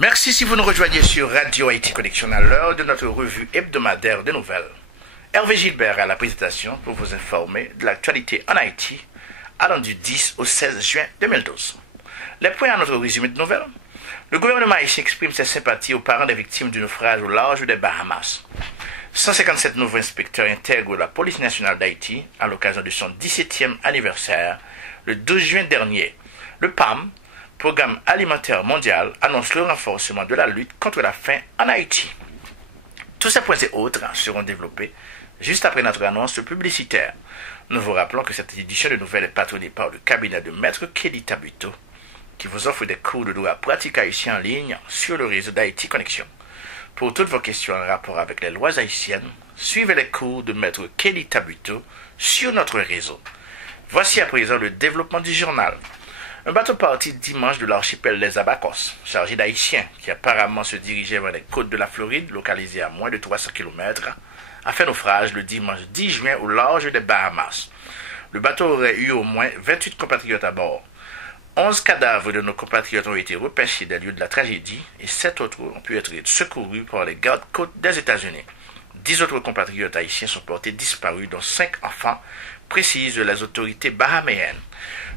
Merci si vous nous rejoignez sur Radio Haïti Connexion à l'heure de notre revue hebdomadaire de nouvelles. Hervé Gilbert à la présentation pour vous informer de l'actualité en Haïti allant du 10 au 16 juin 2012. Les points à notre résumé de nouvelles. Le gouvernement haïtien exprime ses sympathies aux parents des victimes du naufrage au large des Bahamas. 157 nouveaux inspecteurs intègrent la police nationale d'Haïti à l'occasion de son 17e anniversaire le 12 juin dernier. Le PAM, Programme alimentaire mondial, annonce le renforcement de la lutte contre la faim en Haïti. Tous ces points et autres seront développés juste après notre annonce publicitaire. Nous vous rappelons que cette édition de nouvelles est patronnée par le cabinet de Maître Kelly Tabuto, qui vous offre des cours de droit pratique haïtien en ligne sur le réseau d'Haïti Connexion. Pour toutes vos questions en rapport avec les lois haïtiennes, suivez les cours de Maître Kelly Tabuto sur notre réseau. Voici à présent le développement du journal. Un bateau parti dimanche de l'archipel des Abacos, chargé d'Haïtiens qui apparemment se dirigeait vers les côtes de la Floride, localisées à moins de 300 km, a fait naufrage le dimanche 10 juin au large des Bahamas. Le bateau aurait eu au moins 28 compatriotes à bord. 11 cadavres de nos compatriotes ont été repêchés des lieux de la tragédie et 7 autres ont pu être secourus par les gardes-côtes des États-Unis. 10 autres compatriotes haïtiens sont portés disparus, dont 5 enfants, précisent les autorités bahaméennes.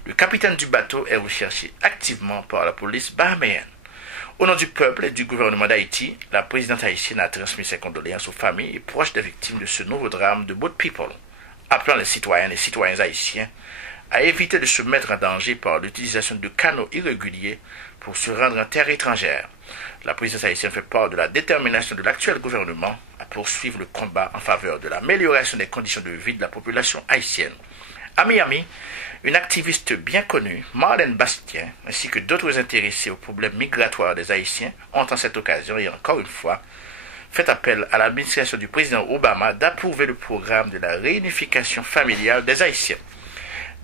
Le capitaine du bateau est recherché activement par la police bahaméenne. Au nom du peuple et du gouvernement d'Haïti, la présidente haïtienne a transmis ses condoléances aux familles et proches des victimes de ce nouveau drame de Boat People, appelant les citoyennes et citoyens haïtiens à éviter de se mettre en danger par l'utilisation de canaux irréguliers pour se rendre en terre étrangère. La présidence haïtienne fait part de la détermination de l'actuel gouvernement à poursuivre le combat en faveur de l'amélioration des conditions de vie de la population haïtienne. À Miami, une activiste bien connue, Marlène Bastien, ainsi que d'autres intéressés aux problèmes migratoires des Haïtiens, ont en cette occasion et encore une fois fait appel à l'administration du président Obama d'approuver le programme de la réunification familiale des Haïtiens.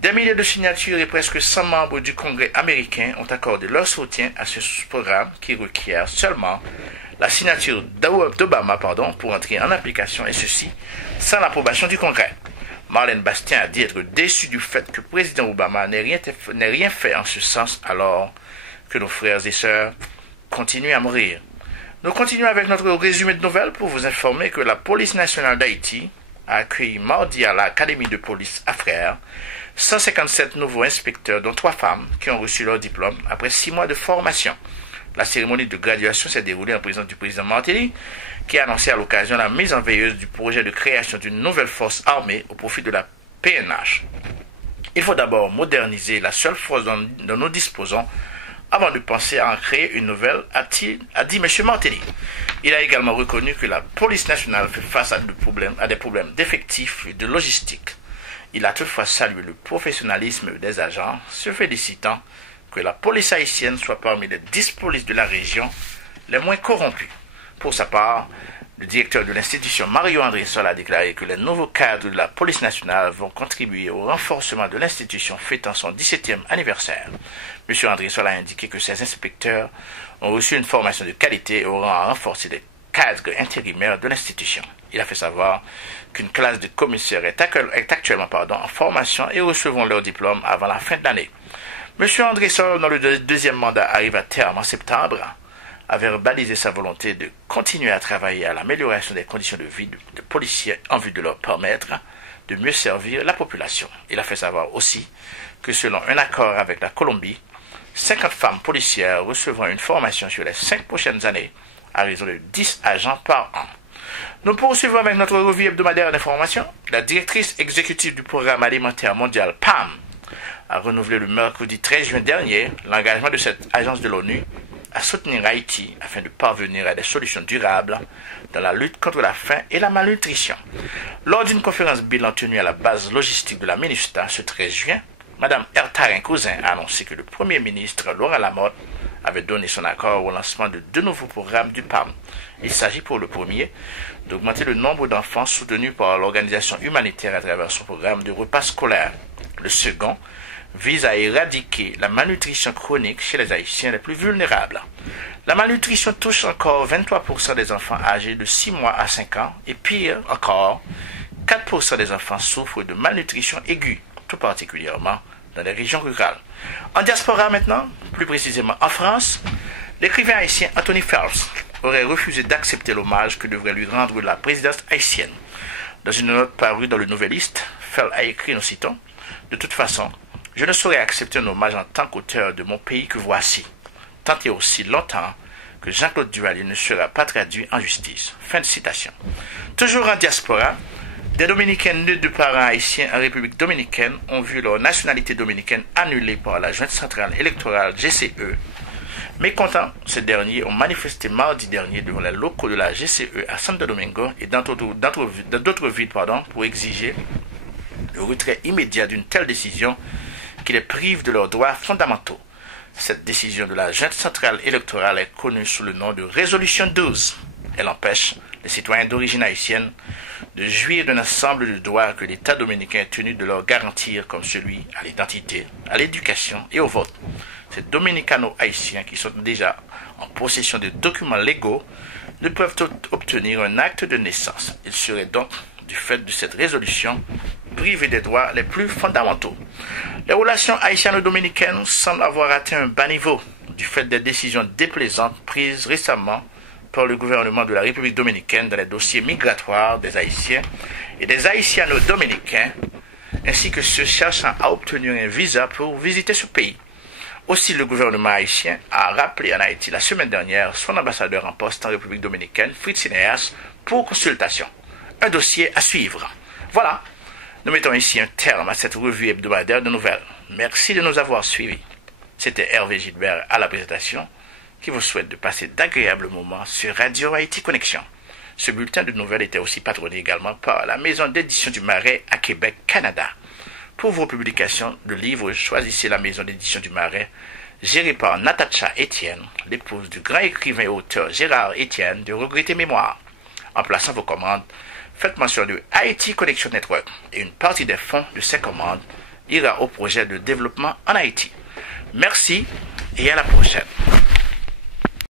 Des milliers de signatures et presque 100 membres du Congrès américain ont accordé leur soutien à ce programme qui requiert seulement la signature d'Obama pour entrer en application, et ceci sans l'approbation du Congrès. Marlène Bastien a dit être déçue du fait que le président Obama n'ait rien fait en ce sens alors que nos frères et sœurs continuent à mourir. Nous continuons avec notre résumé de nouvelles pour vous informer que la police nationale d'Haïti a accueilli mardi à l'Académie de police à Frères 157 nouveaux inspecteurs, dont 3 femmes, qui ont reçu leur diplôme après 6 mois de formation. La cérémonie de graduation s'est déroulée en présence du président Martelly, qui a annoncé à l'occasion la mise en veilleuse du projet de création d'une nouvelle force armée au profit de la PNH. Il faut d'abord moderniser la seule force dont nous disposons avant de penser à en créer une nouvelle, a dit M. Martelly. Il a également reconnu que la police nationale fait face à des problèmes d'effectifs et de logistique. Il a toutefois salué le professionnalisme des agents, se félicitant que la police haïtienne soit parmi les 10 polices de la région les moins corrompues. Pour sa part, le directeur de l'institution, Mario-André Sol, a déclaré que les nouveaux cadres de la police nationale vont contribuer au renforcement de l'institution fêtant son 17e anniversaire. M. André Sol a indiqué que ces inspecteurs ont reçu une formation de qualité et auront renforcé les cadres intérimaires de l'institution. Il a fait savoir qu'une classe de commissaires est actuellement en formation et recevront leur diplôme avant la fin de l'année. M. André Sol, dont le deuxième mandat arrive à terme en septembre, a verbalisé sa volonté de continuer à travailler à l'amélioration des conditions de vie de policiers en vue de leur permettre de mieux servir la population. Il a fait savoir aussi que selon un accord avec la Colombie, 50 femmes policières recevront une formation sur les 5 prochaines années à raison de 10 agents par an. Nous poursuivons avec notre revue hebdomadaire d'information. La directrice exécutive du Programme alimentaire mondial, PAM, a renouvelé le mercredi 13 juin dernier l'engagement de cette agence de l'ONU à soutenir Haïti afin de parvenir à des solutions durables dans la lutte contre la faim et la malnutrition. Lors d'une conférence bilan tenue à la base logistique de la MINUSTA ce 13 juin, Mme Ertarin-Cousin a annoncé que le Premier ministre Laurent Lamotte avait donné son accord au lancement de 2 nouveaux programmes du PAM. Il s'agit pour le premier d'augmenter le nombre d'enfants soutenus par l'organisation humanitaire à travers son programme de repas scolaires. Le second vise à éradiquer la malnutrition chronique chez les Haïtiens les plus vulnérables. La malnutrition touche encore 23% des enfants âgés de 6 mois à 5 ans et pire encore, 4% des enfants souffrent de malnutrition aiguë, tout particulièrement dans les régions rurales. En diaspora maintenant, plus précisément en France, L'écrivain haïtien Anthony Phelps aurait refusé d'accepter l'hommage que devrait lui rendre la présidence haïtienne. Dans une note parue dans le Nouvelliste, Phelps a écrit, nous citons, « De toute façon, je ne saurais accepter un hommage en tant qu'auteur de mon pays que voici, tant et aussi longtemps que Jean-Claude Duvalier ne sera pas traduit en justice. » Fin de citation. Toujours en diaspora, des Dominicains nés de parents haïtiens en République dominicaine ont vu leur nationalité dominicaine annulée par la Jointe centrale électorale GCE. Mécontents, ces derniers ont manifesté mardi dernier devant les locaux de la GCE à Santo Domingo et dans d'autres villes pour exiger le retrait immédiat d'une telle décision qui les prive de leurs droits fondamentaux. Cette décision de la Jointe centrale électorale est connue sous le nom de Résolution 12. Elle empêche les citoyens d'origine haïtienne de jouir d'un ensemble de droits que l'État dominicain est tenu de leur garantir, comme celui à l'identité, à l'éducation et au vote. Ces dominicano-haïtiens qui sont déjà en possession de documents légaux ne peuvent obtenir un acte de naissance. Ils seraient donc, du fait de cette résolution, privés des droits les plus fondamentaux. Les relations haïtiano-dominicaines semblent avoir atteint un bas niveau du fait des décisions déplaisantes prises récemment par le gouvernement de la République dominicaine dans les dossiers migratoires des Haïtiens et des Haïtiano-dominicains, ainsi que ceux cherchant à obtenir un visa pour visiter ce pays. Aussi, le gouvernement haïtien a rappelé en Haïti la semaine dernière son ambassadeur en poste en République dominicaine, Fritz Ineas, pour consultation. Un dossier à suivre. Voilà, nous mettons ici un terme à cette revue hebdomadaire de nouvelles. Merci de nous avoir suivis. C'était Hervé Gilbert à la présentation, qui vous souhaite de passer d'agréables moments sur Radio Haïti Connexion. Ce bulletin de nouvelles était aussi patronné également par la maison d'édition du Marais à Québec, Canada. Pour vos publications de livres, choisissez la maison d'édition du Marais, gérée par Natacha Etienne, l'épouse du grand écrivain et auteur Gérard Etienne de Regretter Mémoire. En plaçant vos commandes, faites mention de Haïti Connection Network et une partie des fonds de ces commandes ira au projet de développement en Haïti. Merci et à la prochaine.